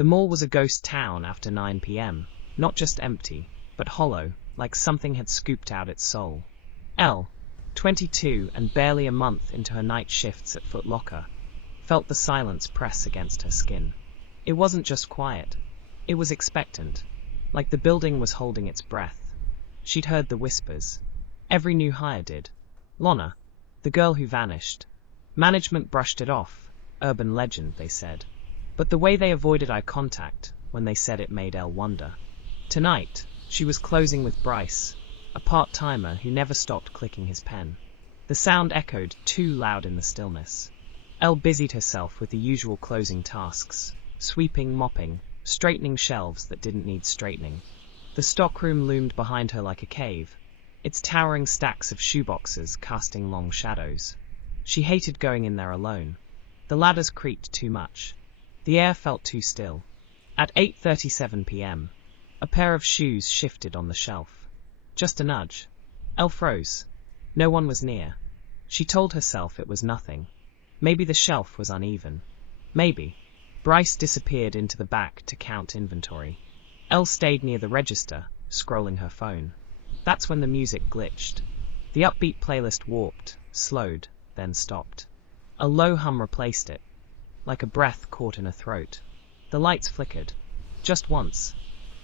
The mall was a ghost town after 9 p.m., not just empty, but hollow, like something had scooped out its soul. Elle, 22 and barely a month into her night shifts at Foot Locker, felt the silence press against her skin. It wasn't just quiet. It was expectant, like the building was holding its breath. She'd heard the whispers. Every new hire did. Lonna, the girl who vanished. Management brushed it off. Urban legend, they said. But the way they avoided eye contact when they said it made Elle wonder. Tonight, she was closing with Bryce, a part-timer who never stopped clicking his pen. The sound echoed too loud in the stillness. Elle busied herself with the usual closing tasks, sweeping, mopping, straightening shelves that didn't need straightening. The stockroom loomed behind her like a cave, its towering stacks of shoeboxes casting long shadows. She hated going in there alone. The ladders creaked too much. The air felt too still. At 8:37 p.m., a pair of shoes shifted on the shelf. Just a nudge. Elle froze. No one was near. She told herself it was nothing. Maybe the shelf was uneven. Maybe. Bryce disappeared into the back to count inventory. Elle stayed near the register, scrolling her phone. That's when the music glitched. The upbeat playlist warped, slowed, then stopped. A low hum replaced it, like a breath caught in a throat. The lights flickered. Just once.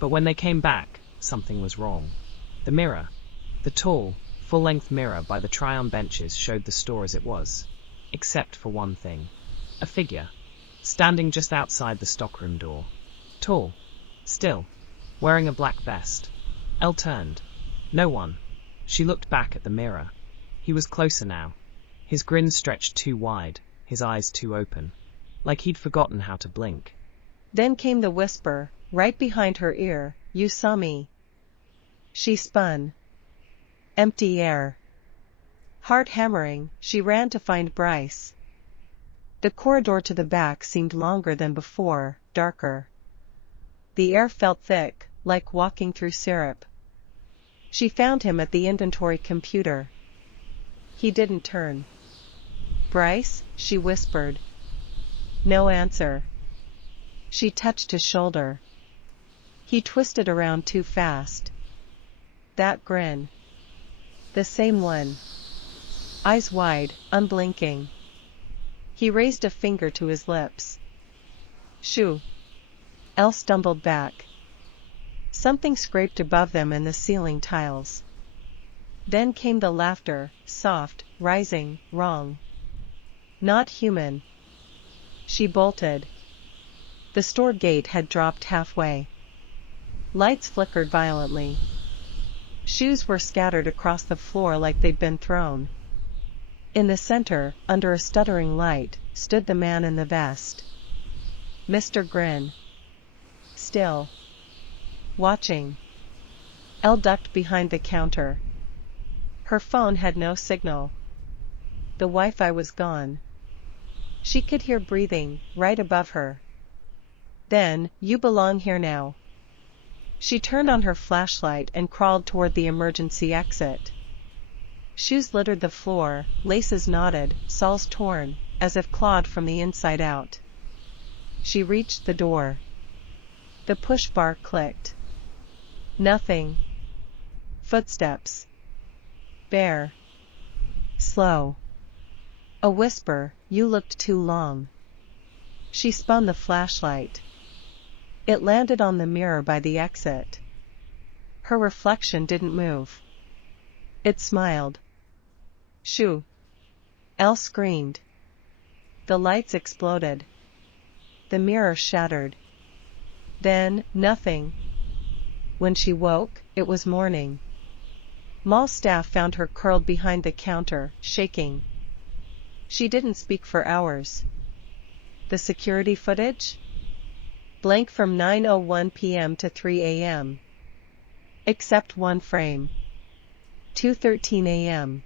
But when they came back, something was wrong. The mirror. The tall, full-length mirror by the try-on benches showed the store as it was. Except for one thing. A figure. Standing just outside the stockroom door. Tall. Still. Wearing a black vest. Elle turned. No one. She looked back at the mirror. He was closer now. His grin stretched too wide, his eyes too open. Like he'd forgotten how to blink. Then came the whisper, right behind her ear, "You saw me." She spun. Empty air. Heart hammering, she ran to find Bryce. The corridor to the back seemed longer than before, darker. The air felt thick, like walking through syrup. She found him at the inventory computer. He didn't turn. "Bryce?" she whispered. No answer. She touched his shoulder. He twisted around too fast. That grin. The same one. Eyes wide, unblinking. He raised a finger to his lips. "Shoo." Elle stumbled back. Something scraped above them in the ceiling tiles. Then came the laughter, soft, rising, wrong. Not human. She bolted. The store gate had dropped halfway. Lights flickered violently. Shoes were scattered across the floor like they'd been thrown. In the center, under a stuttering light, stood the man in the vest. Mr. Grin. Still. Watching. Elle ducked behind the counter. Her phone had no signal. The Wi-Fi was gone. She could hear breathing, right above her. Then, "You belong here now." She turned on her flashlight and crawled toward the emergency exit. Shoes littered the floor, laces knotted, soles torn, as if clawed from the inside out. She reached the door. The push bar clicked. Nothing. Footsteps. Bare. Slow. A whisper, "You looked too long." She spun the flashlight. It landed on the mirror by the exit. Her reflection didn't move. It smiled. "Shoo." Elle screamed. The lights exploded. The mirror shattered. Then, nothing. When she woke, it was morning. Mall staff found her curled behind the counter, shaking. She didn't speak for hours. The security footage? Blank from 9:01 p.m. to 3 a.m. Except one frame. 2:13 a.m.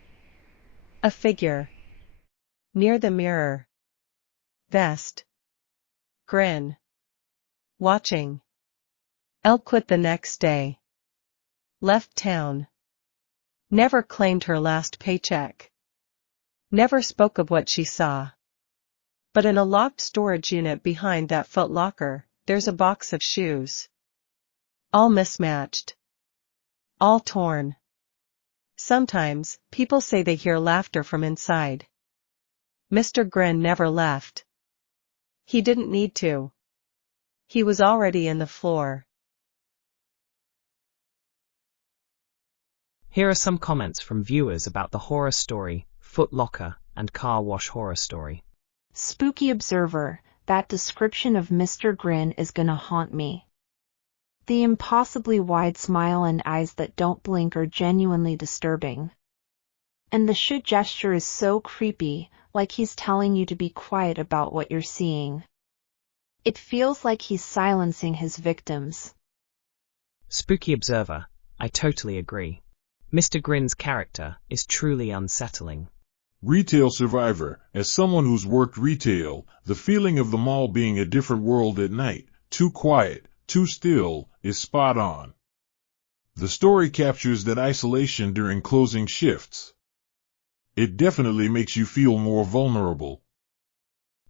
A figure. Near the mirror. Vest. Grin. Watching. Elle quit the next day. Left town. Never claimed her last paycheck. Never spoke of what she saw. But in a locked storage unit behind that Foot Locker, there's a box of shoes. All mismatched. All torn. Sometimes, people say they hear laughter from inside. Mr. Grin never left. He didn't need to. He was already in the floor. Here are some comments from viewers about the horror story, Foot Locker and Car Wash Horror Story. Spooky observer, that description of Mr. Grin is gonna haunt me. The impossibly wide smile and eyes that don't blink are genuinely disturbing. And the shoe gesture is so creepy, like he's telling you to be quiet about what you're seeing. It feels like he's silencing his victims. Spooky observer, I totally agree. Mr. Grin's character is truly unsettling. Retail survivor, as someone who's worked retail, the feeling of the mall being a different world at night, too quiet, too still, is spot on. The story captures that isolation during closing shifts. It definitely makes you feel more vulnerable.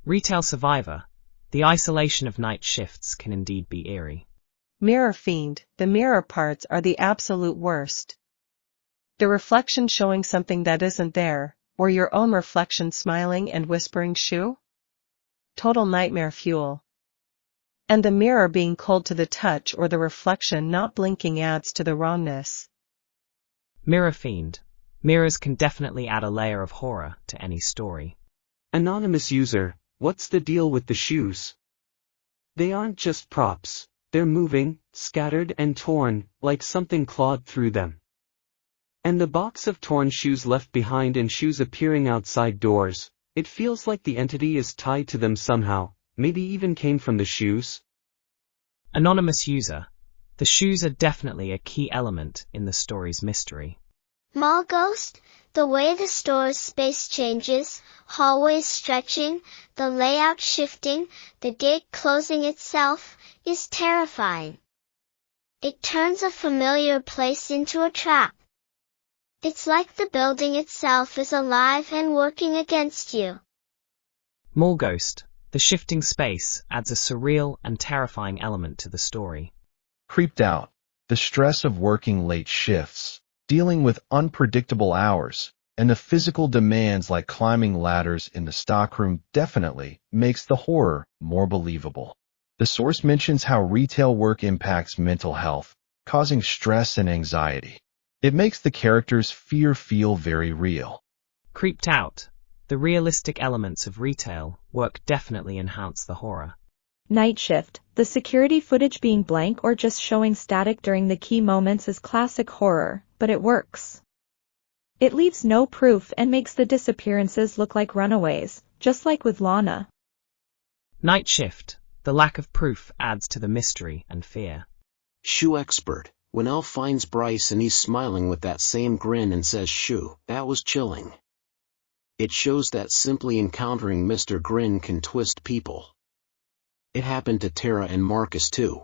Retail survivor, the isolation of night shifts can indeed be eerie. Mirror fiend, the mirror parts are the absolute worst. The reflection showing something that isn't there, or your own reflection smiling and whispering shoo? Total nightmare fuel. And the mirror being cold to the touch or the reflection not blinking adds to the wrongness. Mirror fiend. Mirrors can definitely add a layer of horror to any story. Anonymous user, what's the deal with the shoes? They aren't just props, they're moving, scattered and torn, like something clawed through them. And the box of torn shoes left behind and shoes appearing outside doors, it feels like the entity is tied to them somehow, maybe even came from the shoes. Anonymous user, the shoes are definitely a key element in the story's mystery. Mall ghost, the way the store's space changes, hallways stretching, the layout shifting, the gate closing itself, is terrifying. It turns a familiar place into a trap. It's like the building itself is alive and working against you. Mall ghost, the shifting space adds a surreal and terrifying element to the story. Creeped out, the stress of working late shifts, dealing with unpredictable hours, and the physical demands like climbing ladders in the stockroom definitely makes the horror more believable. The source mentions how retail work impacts mental health, causing stress and anxiety. It makes the characters' fear feel very real. Creeped out, the realistic elements of retail work definitely enhance the horror. Night shift, the security footage being blank or just showing static during the key moments is classic horror, but it works. It leaves no proof and makes the disappearances look like runaways, just like with Lana. Night shift, the lack of proof adds to the mystery and fear. Shoe expert, when Elle finds Bryce and he's smiling with that same grin and says shoo, that was chilling. It shows that simply encountering Mr. Grin can twist people. It happened to Tara and Marcus too.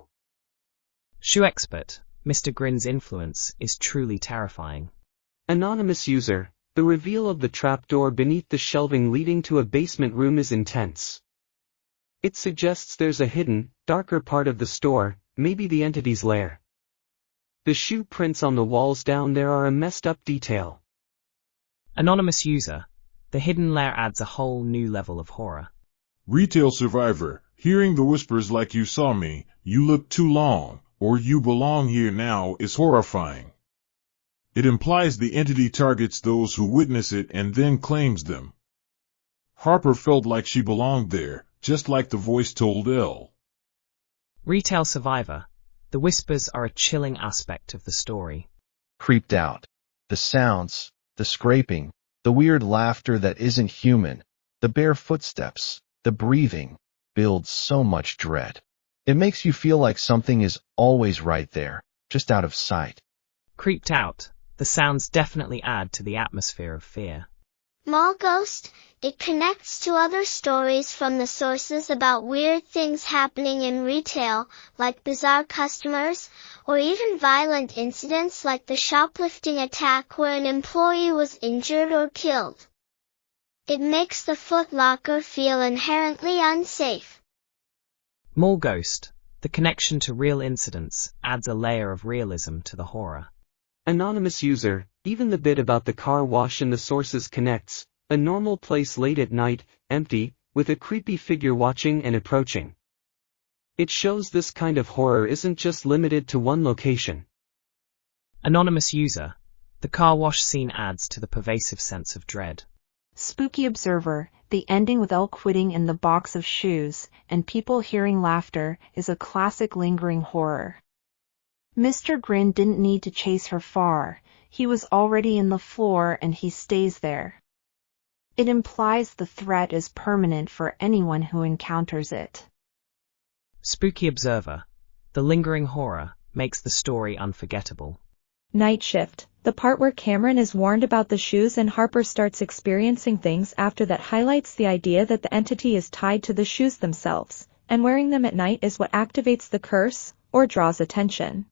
Shoe expert, Mr. Grin's influence is truly terrifying. Anonymous user, the reveal of the trapdoor beneath the shelving leading to a basement room is intense. It suggests there's a hidden, darker part of the store, maybe the entity's lair. The shoe prints on the walls down there are a messed up detail. Anonymous user, the hidden lair adds a whole new level of horror. Retail survivor, hearing the whispers like you saw me, you look too long, or you belong here now is horrifying. It implies the entity targets those who witness it and then claims them. Harper felt like she belonged there, just like the voice told Elle. Retail survivor, the whispers are a chilling aspect of the story. Creeped out, the sounds, the scraping, the weird laughter that isn't human, the bare footsteps, the breathing, builds so much dread. It makes you feel like something is always right there, just out of sight. Creeped out, the sounds definitely add to the atmosphere of fear. Mall ghost, it connects to other stories from the sources about weird things happening in retail, like bizarre customers, or even violent incidents like the shoplifting attack where an employee was injured or killed. It makes the Foot Locker feel inherently unsafe. Mall ghost, The connection to real incidents adds a layer of realism to the horror. Anonymous user, even the bit about the car wash and the sources connects, a normal place late at night, empty, with a creepy figure watching and approaching. It shows this kind of horror isn't just limited to one location. Anonymous user, the car wash scene adds to the pervasive sense of dread. Spooky observer, the ending with Elle quitting in the box of shoes and people hearing laughter is a classic lingering horror. Mr. Grin didn't need to chase her far, he was already in the floor and he stays there. It implies the threat is permanent for anyone who encounters it. Spooky observer, the lingering horror makes the story unforgettable. Night shift, the part where Cameron is warned about the shoes and Harper starts experiencing things after that highlights the idea that the entity is tied to the shoes themselves, and wearing them at night is what activates the curse, or draws attention.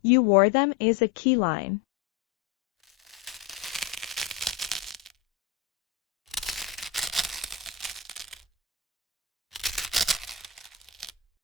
You wore them is a key line.